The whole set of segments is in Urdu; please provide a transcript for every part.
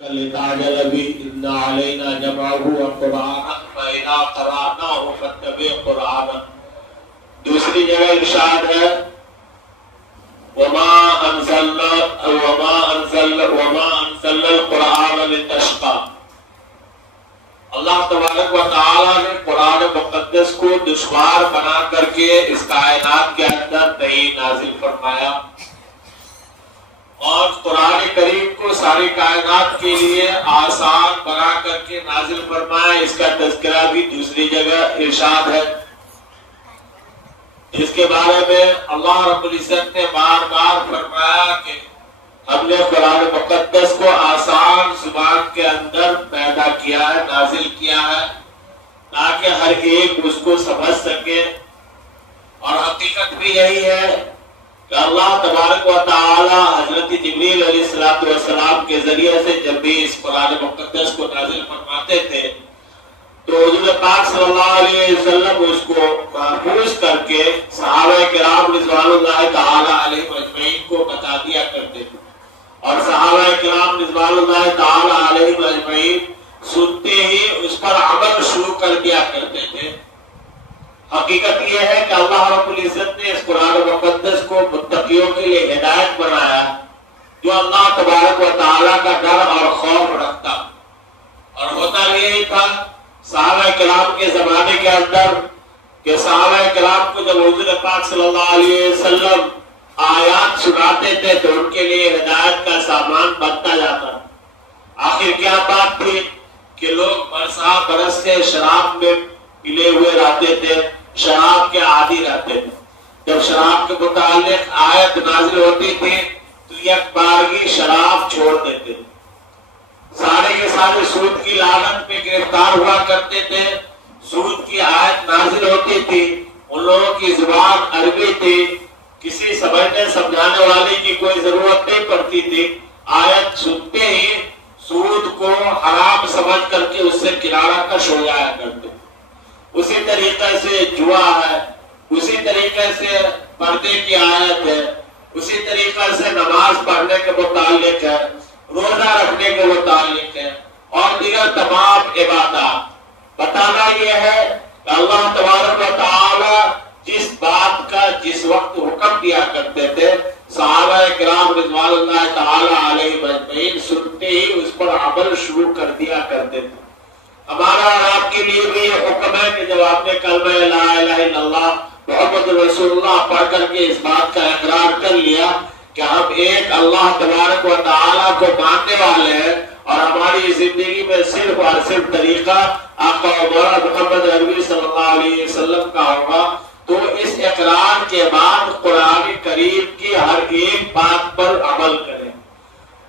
لتعجل به إن علينا جمعه وقرآنه فإذا قرأناه فاتبع قرآنه. دوسری جگہ ارشاد ہے وما انزلنا القرآن لتشقى. اللہ تبارک و تعالی نے قرآن مقدس کو دشوار بنا کر کے اس کائنات کے اندر نہیں نازل فرمایا، اور قرآن کریم کو ساری کائنات کے لیے آسان بنا کر کے نازل فرمایا. اس کا تذکرہ بھی دوسری جگہ ارشاد ہے، جس کے بارے میں اللہ رب العزت نے بار بار فرمایا کہ ہم نے قرآن مقدس کو آسان زبان کے اندر پیدا کیا ہے، نازل کیا ہے، تاکہ ہر ایک اس کو سمجھ سکے. اور حقیقت بھی یہی ہے کہ اللہ تبارک و تعالی حضرت جبریل علیہ السلام کے ذریعے سے جب بھی اس قرآن مقدس کو نازل فرماتے تھے تو حضور پاک صلی اللہ علیہ وسلم اس کو محفوظ کر کے صحابہ کرام رضوان اللہ تعالی علیہ اجمعین کو بتا دیا کرتے تھے، اور صحابہ کرام رضوان اللہ تعالی علیہ اجمعین سنتے ہی اس پر عمل شروع کر دیا کرتے تھے. حقیقت یہ ہے کہ اللہ رب العزت نے اس قرآن مقدس کو متقیوں کے لیے ہدایت بنایا، جو اللہ تبارک و تعالیٰ کا ڈر اور خوف رکھتا. اور ہوتا یہی تھا صحابہ کرام کے زمانے کے اندر کہ صحابہ کرام کو جب حضور پاک صلی اللہ علیہ وسلم آیات سناتے تھے تو ان کے لیے ہدایت کا سامان بنتا جاتا. آخر کیا بات تھی کہ لوگ برس سے شراب میں پلے ہوئے رہتے تھے، شراب کے عادی رہتے تھے. جب شراب کے متعلق آیت نازل ہوتی تھی تو یک بارگی شراب چھوڑ دیتے تھے. سارے کے سارے سود کی لعنت میں گرفتار ہوا کرتے تھے. سود کی آیت نازل ہوتی تھی، ان لوگوں کی زبان عربی تھی، کسی سمجھنے سمجھانے والے کی کوئی ضرورت نہیں پڑتی تھی. آیت سنتے ہی سود کو حرام سمجھ کر کے اس سے کنارہ کش ہو جایا کرتے. اسی طریقے سے جوا ہے، اسی طریقے سے پردے کی آیت ہے، اسی طریقے سے نماز پڑھنے کے متعلق ہے، روزہ رکھنے کے متعلق ہے، اور دیگر تمام عبادات. بتانا یہ ہے کہ اللہ تبارک و تعالی جس بات کا جس وقت حکم دیا کرتے تھے صحابہ کرام رضوان اللہ تعالی علیہ اجمعین سنتے ہی اس پر عمل شروع کر دیا کرتے تھے. ہمارا اور آپ کے لیے بھی یہ حکم ہے کہ جب آپ نے کلمہ لا الہ الا اللہ محمد رسول اللہ پڑھ کر کے اس بات کا اقرار کر لیا کہ ہم ایک اللہ تبارک و تعالیٰ کو ماننے والے ہیں، اور ہماری زندگی میں صرف اور صرف طریقہ آقا مولا محمد عربی صلی اللہ علیہ وسلم کا ہوگا، تو اس اقرار کے بعد قرآن کریم کی ہر ایک بات پر عمل کریں.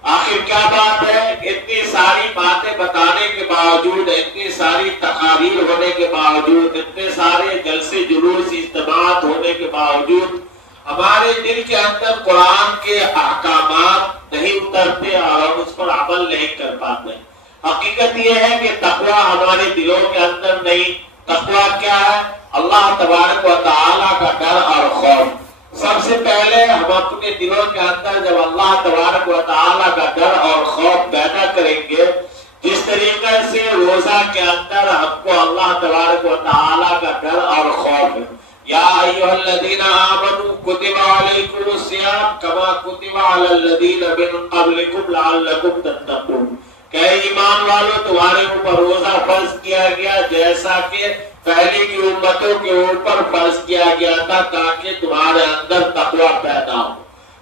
آخر کیا بات ہے، اتنی ساری باتیں بتانے کے باوجود، اتنی ساری تقاریر ہونے کے باوجود، اتنے سارے جلسے جلوس اجتماعات ہونے کے باوجود ہمارے دل کے اندر قرآن کے احکامات نہیں اترتے اور ہم اس پر عمل نہیں کر پاتے. حقیقت یہ ہے کہ تقوی ہمارے دلوں کے اندر نہیں. تقوی کیا ہے؟ اللہ تبارک و تعالیٰ کا ڈر اور خوف. سب سے پہلے ہم اپنے دلوں کے اندر جب اللہ تبارک و تعالیٰ کا ڈر اور خوف پیدا کریں گے، جس طریقے سے روزہ کے اندر ہم کو اللہ تبارک و تعالیٰ کا ڈر اور خوف ہے. یا ایھا الذین آمنوا کتب علیکم الصیام کما کتب علی الذین من قبلکم لعلکم تتقون. کہ ایمان والو تمہارے اوپر روزہ فرض کیا گیا جیسا کہ پہلے کی امتوں کے اوپر فرض کیا گیا تھا، تاکہ تمہارے اندر تقوی پیدا ہو.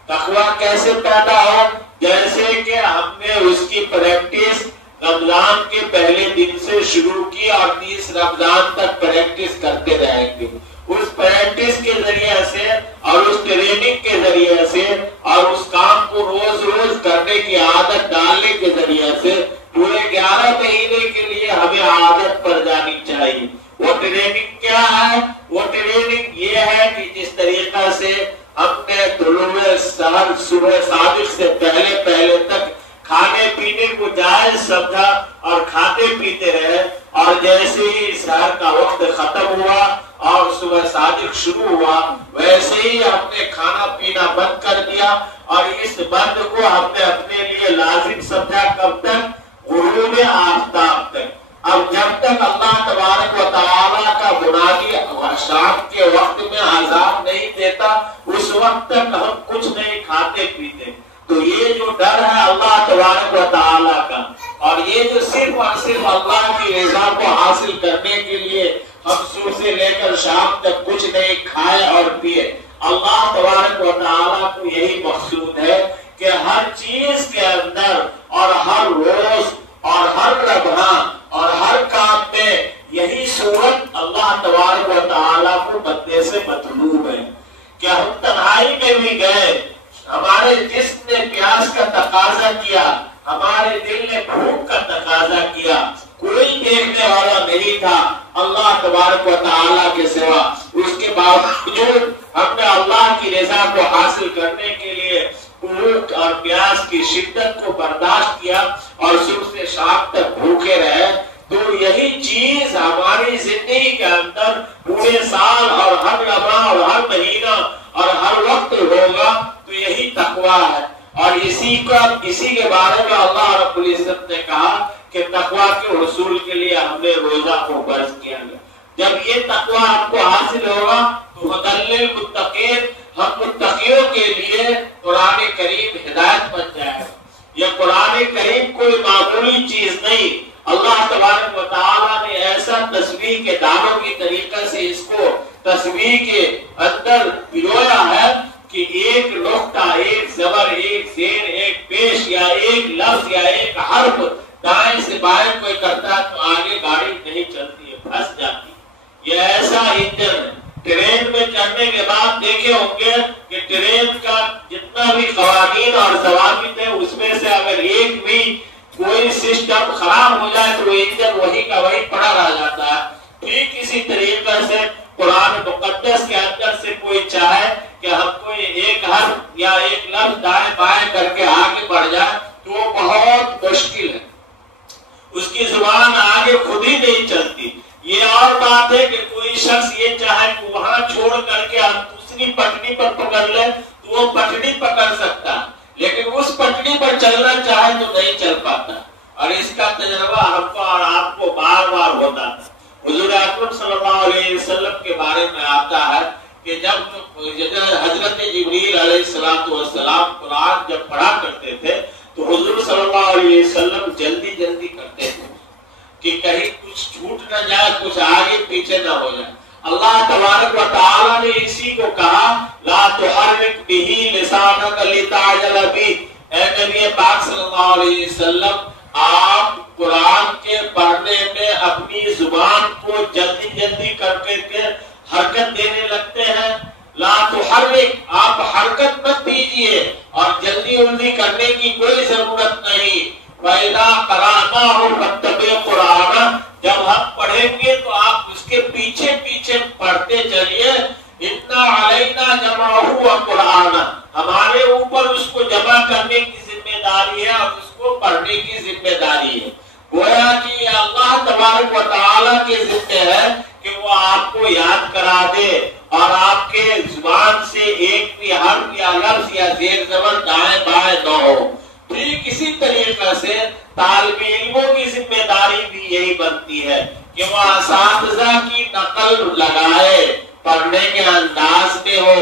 تقوی کیسے پیدا ہو؟ جیسے کہ ہم نے اس کی پریکٹس رمضان کے پہلے دن سے شروع کی اور 30 رمضان تک پریکٹس کرتے رہیں گے. اس پریکٹس کے ذریعے سے اور اس ٹریننگ کے ذریعے سے اور اس کام کو روز روز کرنے کی عادت ڈالنے کے ذریعے سے پورے 11 مہینے کے لیے ہمیں عادت پر جانی چاہیے. وہ ٹریننگ کیا ہے؟ وہ ٹریننگ یہ ہے کہ جس طریقہ سے ہم نے طلوع سحر صبح صادق سے پہلے تک کھانے پینے کو جائز سمجھا اور کھاتے پیتے رہے، اور جیسے ہی سحر کا وقت ختم ہوا اور صبح صادق شروع ہوا ویسے ہی ہم نے کھانا پینا بند کر دیا. اور اس بند کو ہم نے اپنے لیے لازم سمجھا کب تک؟ غروب آفتاب تک. اب جب تک اللہ تبارک و تعالیٰ کا منادی شام کے وقت میں عذاب نہیں دیتا اس وقت تک ہم کچھ نہیں کھاتے پیتے. تو یہ جو ڈر ہے اللہ تبارک و تعالیٰ کا، اور یہ جو صرف اور صرف اللہ کی رضا کو حاصل کرنے کے لیے ہم صبح سے لے کر شام تک کچھ نہیں کھائے اور پیے، اللہ تبارک و تعالیٰ کو یہی مقصود ہے کہ ہر چیز کے اندر اور ہر روز اور ہر لمحہ اور ہر کام میں یہی صورت اللہ تبارک و تعالیٰ کو بندے سے مطلوب ہے کہ ہم تنہائی میں بھی گئے، ہمارے جسم نے پیاس کا تقاضا کیا، ہمارے دل نے بھوک کا تقاضا کیا، کوئی دیکھنے والا نہیں تھا اللہ تبارک و تعالیٰ کے سوا. اس کے باوجود ہم نے اللہ کی رضا کو حاصل کرنے کے لیے بھوک اور پیاس کی شدت کو برداشت کیا اور صبح سے شام تک بھوکے رہے. تو یہی چیز ہماری زندگی کے اندر پورے سال اور ہر لمحہ اور ہر مہینہ اور ہر وقت ہوگا. تو یہی تقویٰ ہے، اور اسی کے بارے میں اللہ رب العزت نے کہا کہ تقویٰ کے حصول کے لیے ہم نے روزہ کو فرض کیا گیا. جب یہ تقویٰ آپ کو حاصل ہوگا تو ہدی للمتقین، ہم متقیوں کے لیے قرآن کریم ہدایت بن جائے گا. یہ قرآن کریم کوئی معمولی چیز نہیں. اللہ تبارک و تعالیٰ نے ایسا تسبیح کے دانوں کی طریقے سے اس کو تسبیح کے اندر پرویا ہے کہ ایک نقطہ، ایک زبر، ایک زیر، ایک پیش یا ایک لفظ یا ایک حرف دائیں سے بائیں کوئی کرتا ہے تو آگے گاڑی نہیں چلتی ہے، پھنس جاتی ہے. یہ ایسا انجن ہے. ٹرین میں چڑھنے کے بعد دیکھے ہوں گے کہ ٹرین کا جتنا بھی قوانین اور ضوابط ہے اس میں سے اگر ایک بھی کوئی سسٹم خراب ہو جائے تو وہ انجن وہی کا وہی پڑا رہ جاتا ہے. ٹھیک اسی طریقے سے قرآن مقدس کے اندر سے کوئی چاہے کہ ہم کوئی ایک حرف یا ایک لفظ دائیں بائیں کر کے آگے بڑھ جائے تو وہ بہت مشکل ہے. اس کی زبان آگے خود ہی نہیں چلتی. یہ اور بات ہے کہ کوئی شخص یہ چاہے کہ وہاں چھوڑ کر کے ہم دوسری پٹڑی پر پکڑ لیں تو وہ پٹڑی پکڑ سکتا ہے، لیکن اس پٹڑی پر چلنا چاہے تو نہیں چل پاتا. اور اس کا تجربہ ہم کو اور آپ کو بار بار ہوتا تھا. حضور اکرم صلی اللہ علیہ وسلم کے بارے میں آتا ہے کہ جب حضرت جبریل علیہ السلام قرآن جب پڑھا کرتے تھے تو حضور صلی اللہ علیہ وسلم جلدی جلدی کرتے تھے کہ کہیں کچھ چھوٹ نہ جائے، کچھ آگے پیچھے نہ ہو جائے. اللہ تبارک و تعالیٰ نے اسی کو کہا لا تحرک به لسانک لتعجل به. اے نبی پاک صلی اللہ علیہ وسلم آپ قرآن کے پڑھنے میں اپنی زبان کو جلدی جلدی کر کے حرکت دینے لگتے ہیں. لا تحرک، آپ حرکت مت دیجئے اور جلدی جلدی کرنے کی کوئی ضرورت نہیں. وَإِذَا قَرَأْنَاهُ فَاتَّبِعْ قُرْآنَهُ، جب ہم پڑھیں گے تو آپ اس کے پیچھے پیچھے پڑھتے چلیے. اِنَّا عَلَيْنَا جَمْعَهُ وَقُرْآنَهُ، ہمارے اوپر اس کو جمع کرنے کی ذمہ داری ہے اور اس کو پڑھنے کی ذمہ داری ہے. گویا کہ یہ اللہ تبارک و تعالیٰ کے ذمہ ہے کہ وہ آپ کو یاد کرا دے اور آپ کے زبان سے ایک بھی حرف یا لفظ یا زیر زبر دائیں بائیں نہ ہو. ٹھیک اسی طریقے سے طالب علموں کی ذمہ داری بھی یہی بنتی ہے کہ وہ اساتذہ کی نقل لگائے، پڑھنے کے انداز میں ہو،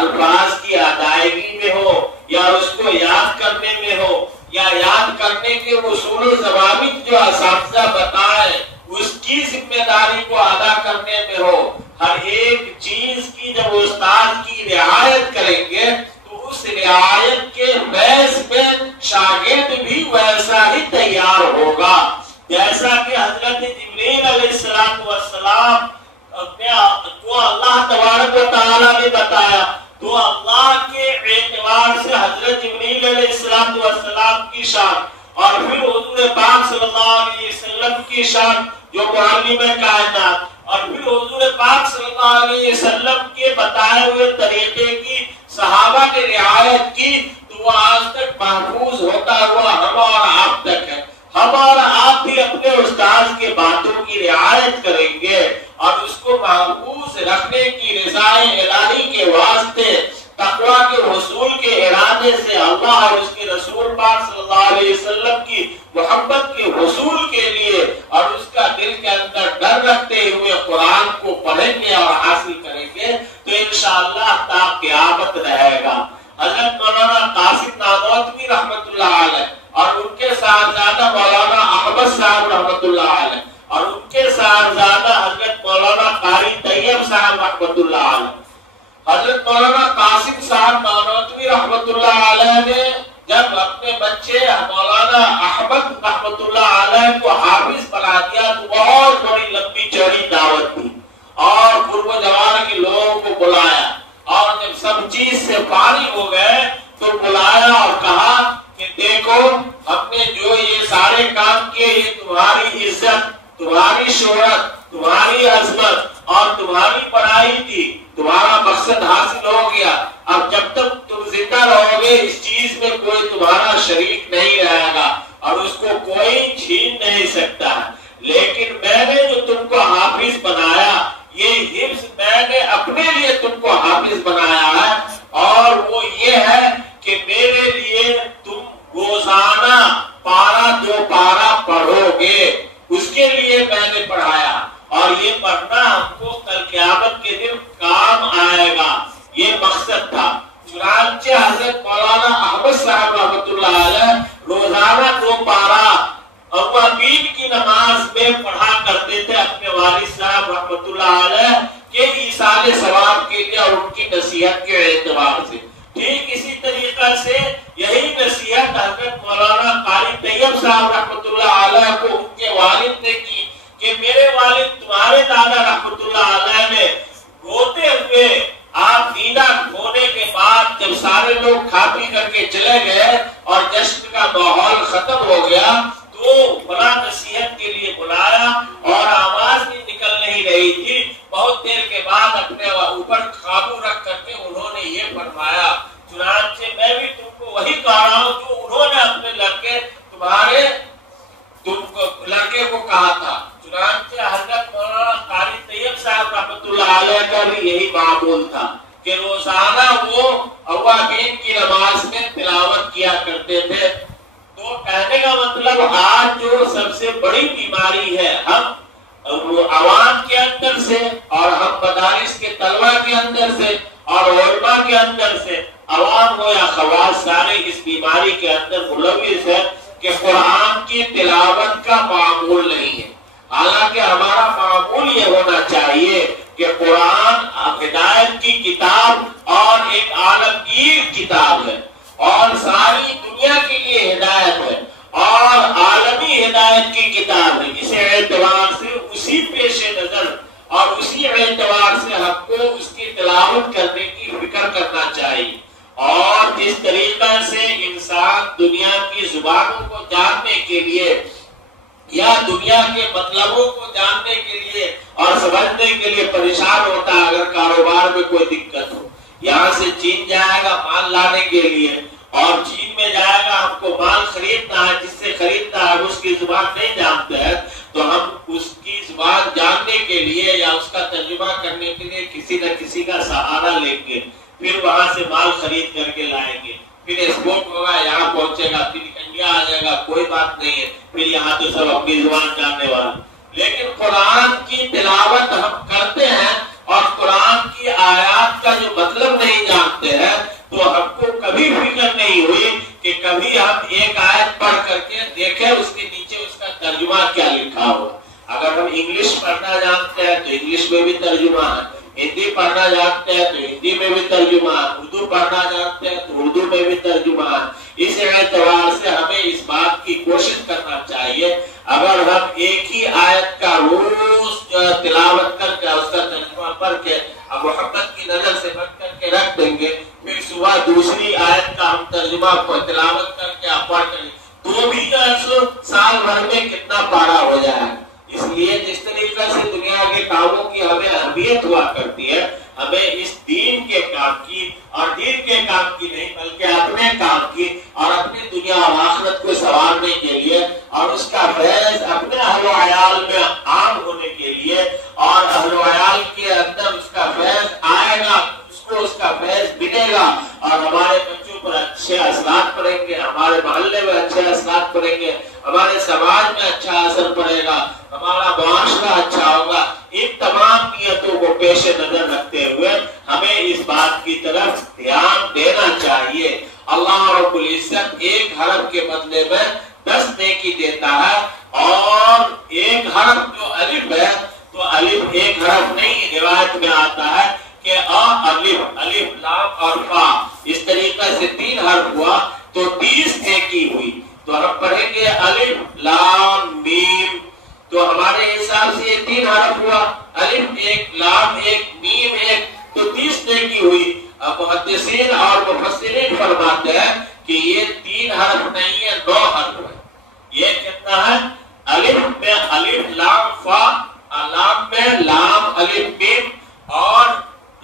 الفاظ کی ادائیگی میں ہو، یا اس کو یاد کرنے میں ہو، یا یاد کرنے کے اصول و ضوابط جو اساتذہ بتائے اس کی ذمہ داری کو ادا کرنے میں ہو. ہر ایک چیز کی جب استاد کی رعایت کریں گے تو اس رعایت کے بیس میں شاگرد بھی ویسا ہی تیار ہوگا جیسا کہ حضرت جبریل علیہ السلام کو اللہ تبارک و تعالیٰ نے بتایا. تو اللہ کے اعتبار سے حضرت جبریل علیہ السلام کی شان اور پھر حضور پاک صلی اللہ علیہ وسلم کی شان جو معلم کائنات اور پھر حضور پاک صلی اللہ علیہ وسلم کے بتائے ہوئے طریقے کی صحابہ نے رعایت کی تو وہ آج تک محفوظ ہوتا ہوا ہم اور آپ تک ہے. ہم اور آپ بھی اپنے استاد کے باتوں کی رعایت کریں گے اور اس کو محفوظ رکھنے کی رضائے الہی کے واسطے تقویٰ کے حصول کے ارادے سے اللہ اور اس کے رسول پاک صلی اللہ علیہ وسلم کی محبت کے رکھتے ہوئے قرآن کو پڑھیں گے اور حاصل کریں گے تو انشاءاللہ تا قیامت رہے گا۔ حضرت مولانا قاسم نانوتوی رحمت اللہ علیہ اور ان کے صاحبزادہ مولانا احمد صاحب رحمت اللہ علیہ اور ان کے صاحبزادہ حضرت مولانا قاری طیب صاحب رحمت اللہ علیہ، حضرت مولانا قاسم صاحب نانوتوی رحمت اللہ علیہ نے جب اپنے بچے مولانا احمد رحمت اللہ علیہ کو حافظ بنا دیا تو بہت بڑی لمبی چوڑی دعوت دی اور قرب و جوار کے لوگوں کو بلایا، اور جب سب چیز سے فارغ ہو گئے تو بلایا اور کہا کہ دیکھو ہم نے جو یہ سارے کام کیے یہ تمہاری عزت، تمہاری شہرت، تمہاری عظمت اور تمہاری بڑائی تھی، تمہارا مقصد حاصل ہو گیا۔ اب جب تک تم زندہ رہو گے اس چیز میں کوئی تمہارا شریک نہیں رہے گا اور اس کو کوئی چھین نہیں سکتا ہے، لیکن میں نے جو تم کو حافظ بنایا یہ حفظ میں نے اپنے لیے تم کو حافظ بنایا ہے، اور وہ یہ ہے کہ میرے لیے تم روزانہ پارہ دو پارہ پڑھو گے، اس کے لیے میں نے پڑھایا، اور یہ پڑھنا ہم کو کل قیامت کے دن کام آئے گا، یہ مقصد تھا۔ چنانچہ حضرت مولانا احمد صاحب رحمۃ اللہ علیہ روزانہ 2 پارہ اوابین کی نماز میں پڑھا کرتے تھے اپنے والد صاحب رحمۃ اللہ علیہ کے ایصال ثواب کے لیے اور ان کی نصیحت کے اعتبار سے۔ ٹھیک اسی طریقہ سے یہی نصیحت حضرت مولانا قاری طیب صاحب رحمۃ اللہ علیہ کو ان کے والد نے کی کہ میرے والد تمہارے دادا رحمۃ اللہ علیہ نے روتے ہوئے آپ دیدہ ہونے کے بعد جب سارے لوگ کھا پی کر کے چلے گئے اور جشن کا ماحول ختم ہو گیا تو بڑا نصیحت کے لیے بلایا اور آواز بھی نکل نہیں رہی تھی، بہت دیر کے بعد اپنے اوپر قابو رکھ کر کے انہوں نے یہ فرمایا، چنانچہ میں بھی تم کو وہی کہہ رہا ہوں جو انہوں نے اپنے لڑکے کو کہا تھا۔ چنانچہ حضرت مولانا قاری طیب صاحب رحمۃ اللہ علیہ کا بھی یہی معمول تھا کہ روزانہ وہ اوابین کی نماز میں تلاوت کیا کرتے تھے۔ تو کہنے کا مطلب آج جو سب سے بڑی بیماری ہے ہم عوام کے اندر سے اور ہم مدارس کے طلبہ کے اندر سے اور علماء کے اندر سے، عوام ہو یا خواص، سارے اس بیماری کے اندر ملوث ہے کہ قرآن کی تلاوت کا معمول نہیں ہے۔ حالانکہ ہمارا معمول یہ ہونا چاہیے کہ قرآن ہدایت کی کتاب اور ایک عالمگیر کتاب ہے اور ساری دنیا کے لیے ہدایت ہے اور عالمی ہدایت کی کتاب ہے۔ اس اعتبار سے اسی پیش نظر اور اسی اعتبار سے ہم کو اس کی تلاوت کرنے کی فکر کرنا چاہیے، اور جس طریقہ سے انسان دنیا کی زبانوں کو جاننے کے لیے یا دنیا کے مطلبوں کو جاننے کے لیے اور سمجھنے کے لیے پریشان ہوتا ہے اگر کاروبار میں کوئی دقت ہو، یہاں سے چین جائے گا مال لانے کے لیے اور چین میں جائے گا ہم کو مال خریدنا ہے، جس سے خریدنا ہے اس کی زبان نہیں جانتے ہیں تو ہم اس کی زبان جاننے کے لیے یا اس کا ترجمہ کرنے کے لیے کسی نہ کسی کا سہارا لیں گے، پھر وہاں سے مال خرید کر کے لائیں گے، پھر ایکسپورٹ ہوگا یہاں پہنچے گا، پھر انڈیا آ جائے گا، کوئی بات نہیں ہے، پھر یہاں تو سب اپنی زبان جاننے والا۔ لیکن قرآن کی تلاوت ہم کرتے ہیں اور قرآن کی آیات کا جو مطلب نہیں جانتے ہیں تو ہم کو کبھی فکر نہیں ہوئی کہ کبھی ہم ایک آیت پڑھ کر کے دیکھیں اس کے نیچے اس کا ترجمہ کیا لکھا ہو۔ اگر ہم انگلش پڑھنا جانتے ہیں تو انگلش میں بھی ترجمہ ہے، ہندی پڑھنا جانتے ہیں تو ہندی میں بھی ترجمہ ہے، اردو پڑھنا جانتے ہیں تو اردو میں بھی ترجمہ ہے۔ اس اعتبار سے ہمیں اس بات کی کوشش کرنا چاہیے اگر ہم ایک ہی آیت کا روز تلاوت کر کے اس کا ترجمہ پڑھ کے محبت کی نظر سے بن کر کے رکھ دیں گے، پھر صبح دوسری آیت کا ہم ترجمہ تلاوت کر کے پڑھ کر تو بھی سال بھر میں کتنا پارا ہو جائے۔ اس لیے جس طریقے سے دنیا کے کاموں کی ہمیں اہمیت ہوا کرتی ہے، ہمیں اس دین کے کام کی اور دین کے کام کی نہیں بلکہ اپنے کام کی اور اپنی دنیا اور آخرت کو سنوارنے کے لیے اور اس کا فیض اپنے اہل و عیال میں عام ہونے کے لیے اور اہل و عیال کے اندر اس کا فیض آئے گا، اس کو اس کا فیض ملے گا اور ہمارے بچوں پر اچھے اثرات پڑیں گے، ہمارے محلے میں اچھے اثرات پڑیں گے ہمارے سماج میں اچھا اثر پڑے گا، ہمارا معاشرہ اچھا ہوگا۔ ان تمام نیتوں کو پیش نظر رکھتے ہوئے ہمیں اس بات کی طرف دھیان دینا چاہیے۔ اللہ رب العزت ایک حرف کے بدلے میں 10 نیکی دیتا ہے، اور ایک حرف جو الف ہے تو الف ایک حرف نہیں، روایت میں آتا ہے کہ الف لام اور فا، اس طریقے سے 3 حرف ہوا تو 30 نیکی ہوئی۔ تو ہم پڑھیں گے الف لام میم، تو ہمارے حساب سے یہ 3 حرف ہوا، الف ایک لام ایک میم ایک، تو 30 نیکی ہوئی۔ اب محدثین اور مفسرین فرماتے ہیں کہ یہ 3 حرف نہیں ہے، 9 حرف ہے۔ یہ کتنا ہے؟ الف میں الف لام فا، لام میں لام الف میم، اور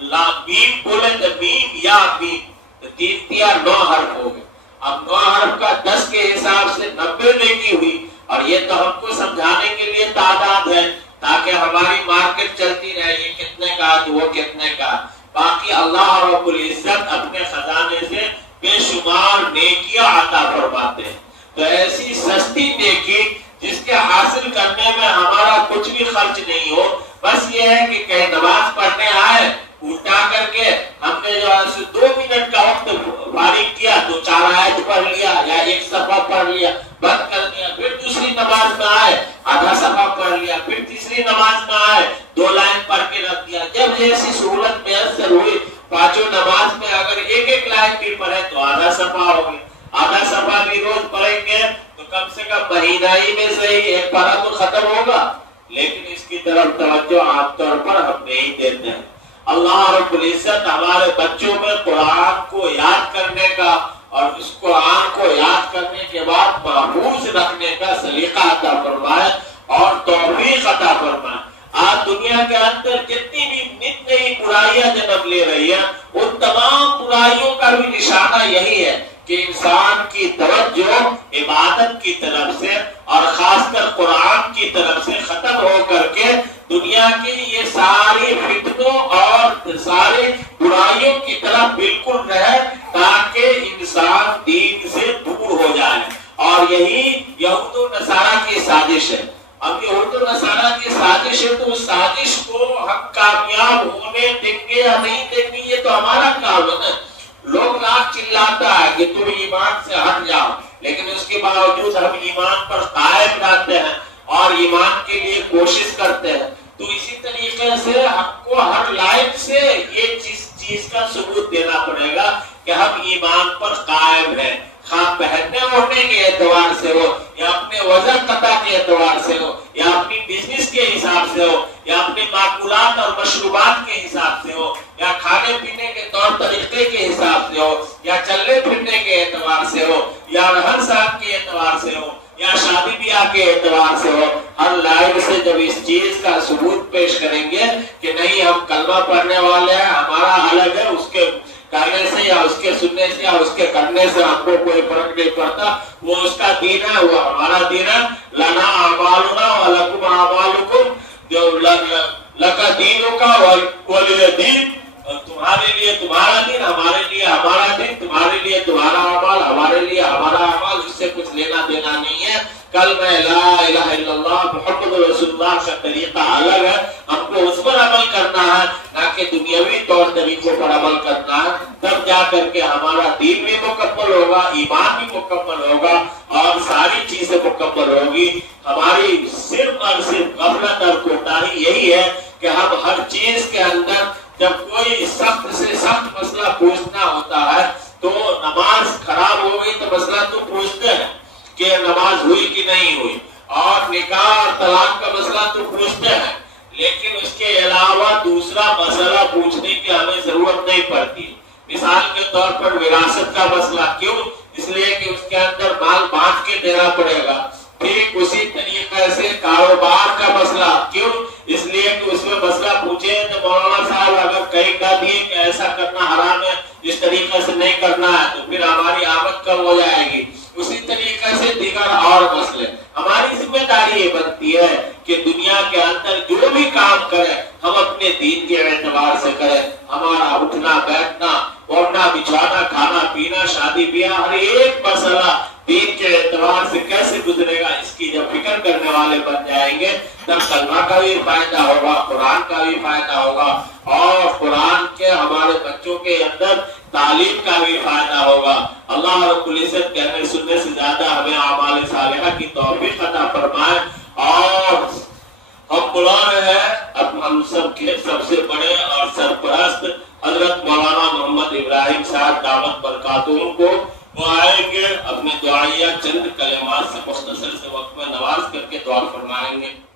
لام میم بولے تو میم یا میم، تو 3 یا 9 حرف ہو گئے۔ اب 9 حرف کا 10 کے حساب سے 90 نیکی ہوئی، اور یہ تو ہم کو سمجھانے کے لیے تعداد ہے تاکہ ہماری مارکیٹ چلتی رہے، یہ کتنے کا تو وہ کتنے کا۔ باقی اللہ رب العزت اپنے خزانے سے بے شمار نیکیاں عطا فرماتے ہیں۔ تو ایسی سستی نیکی جس کے حاصل کرنے میں ہمارا کچھ بھی خرچ نہیں ہو، بس یہ ہے کہ کہیں نماز پڑھنے آئے، الٹا کر کے ہم نے جو ہے 2 منٹ کا وقت فارغ کیا تو 4 آیت پڑھ لیا یا 1 صفحہ پڑھ لیا، بند کر دیا، پھر دوسری نماز میں آئے آدھا صفحہ پڑھ لیا، پھر تیسری نماز میں آئے 2 لائن پڑھ کے رکھ دیا۔ جب ایسی سہولت میسر ہوئی، 5 نماز میں اگر 1 لائن بھی پڑھے تو آدھا صفحہ ہو گیا، آدھا صفحہ بھی روز پڑھیں گے تو کم سے کم مہینہ ہی میں صحیح 1 پارہ تو ختم ہوگا، لیکن اس کی طرف توجہ عام طور پر ہم نہیں دیتے ہیں۔ اللہ رب العزت ہمارے بچوں میں قرآن کو یاد کرنے کا اور اس قرآن کو یاد کرنے کے بعد محفوظ رکھنے کا سلیقہ عطا فرمائے اور توفیق عطا فرمائے۔ آج دنیا کے اندر جتنی بھی نت نئی برائیاں جنم لے رہی ہیں، ان تمام برائیوں کا بھی نشانہ یہی ہے کہ انسان کی توجہ عبادت کی طرف سے اور خاص کر قرآن کی طرف سے ختم ہو کر کے دنیا کی یہ ساری فتنوں اور ساری برائیوں کی طرف بالکل رہے، تاکہ انسان دین سے دور ہو جائے۔ اور یہی یہود و نصارہ کی سازش ہے۔ اب یہود و نصارہ کی سازش ہے، تو اس سازش کو ہم کامیاب ہونے دیں گے یا نہیں دیں گے، یہ تو ہمارا کام ہے نا۔ لوگ لاکھ چلاتا ہے کہ تم ایمان سے ہٹ جاؤ، لیکن اس کے باوجود ہم ایمان پر قائم رہتے ہیں اور ایمان کے لیے کوشش کرتے ہیں۔ تو اسی طریقے سے ہم کو ہر لائن سے یہ چیز کا ثبوت دینا پڑے گا کہ ہم ایمان پر قائم ہیں، خواہ پہننے اوڑھنے کے اعتبار سے ہو، یا اپنے وزن قطع کے اعتبار سے ہو، یا اپنی بزنس کے حساب سے ہو، یا اپنے معقولات اور مشروبات کے حساب سے ہو، یا کھانے پینے کے طور طریقے کے حساب سے ہو، یا چلنے پھرنے کے اعتبار سے ہو، یا رہن سہن کے اعتبار سے ہو، یا شادی بیاہ کے اعتبار سے ہو۔ ہر لائن سے جب اس چیز کا ثبوت پیش کریں گے کہ نہیں ہم کلمہ پڑھنے والے ہیں، ہمارا الگ ہے، اس کے کرنے سے یا اس کے سننے سے یا اس کے کرنے سے ہم کو کوئی فرق نہیں پڑتا، وہ اس کا دین ہے، وہ ہمارا دین ہے۔ لنا اعمالنا ولکم اعمالکم، جو لکا دینوں کا ولی دین، تمہارے لیے تمہارا دین، ہمارے لیے ہمارا دین، تمہارے لیے تمہارا اعمال، ہمارے لیے ہمارا اعمال، اس سے کچھ لینا دینا نہیں ہے۔ کلمہ لا الہ الا اللہ محمد رسول اللہ کا طریقہ الگ ہے، ہم کو اس پر عمل کرنا ہے، نہ کہ دنیاوی طور طریقوں پر عمل کرنا ہے۔ تب جا کر کے ہمارا دین بھی مکمل ہوگا، ایمان بھی مکمل ہوگا، اور ساری چیزیں مکمل ہوگی۔ ہماری صرف اور صرف غفلت اور کوتاہی یہی ہے کہ ہم ہر چیز کے اندر جب کوئی سخت سے سخت مسئلہ پوچھنا ہوتا ہے تو نماز خراب ہو گئی تو مسئلہ تو پوچھتے ہیں کہ نماز ہوئی کہ نہیں ہوئی، اور نکاح اور طلاق کا مسئلہ تو پوچھتے ہیں، لیکن اس کے علاوہ دوسرا مسئلہ پوچھنے کی ہمیں ضرورت نہیں پڑتی۔ مثال کے طور پر وراثت کا مسئلہ، کیوں؟ اس لیے کہ اس کے اندر مال بانٹ کے دینا پڑے گا۔ ٹھیک اسی طریقے سے کاروبار کا مسئلہ، کیوں؟ اس لیے کہ اس میں مسئلہ پوچھے تو مولانا صاحب اگر کہیں کہہ دیے کہ ایسا کرنا حرام ہے، اس طریقے سے نہیں کرنا ہے، تو پھر ہماری آمد کم ہو جائے گی۔ اسی طریقے سے دیگر اور مسئلے، ہماری ذمہ داری یہ بنتی ہے کہ دنیا کے اندر جو بھی کام کرے ہم اپنے دین کے اعتبار سے کریں۔ ہمارا اٹھنا بیٹھنا، اوڑھنا بچھانا، کھانا پینا، شادی بیاہ، ہر ایک مسئلہ دین کے اعتبار سے کیسے گزرے گا، کرنے والے بن جائیں گے تب کلمہ کا بھی فائدہ ہوگا، قرآن کا بھی فائدہ ہوگا، اور قرآن کے ہمارے بچوں کے اندر تعلیم کا بھی فائدہ ہوگا۔ اللہ رب العزت کہنے سننے سے زیادہ ہمیں اعمال صالحہ کی توفیق عطا فرمائے۔ اور ہم بلا رہے ہیں اب ہم سب کے سب سے بڑے اور سرپرست حضرت مولانا محمد ابراہیم صاحب دامت برکاتہم کو، وہ آئیں گے اپنے دعائیہ چند کلمات سے مختصر سے وقت میں نواز کر کے دعا فرمائیں گے۔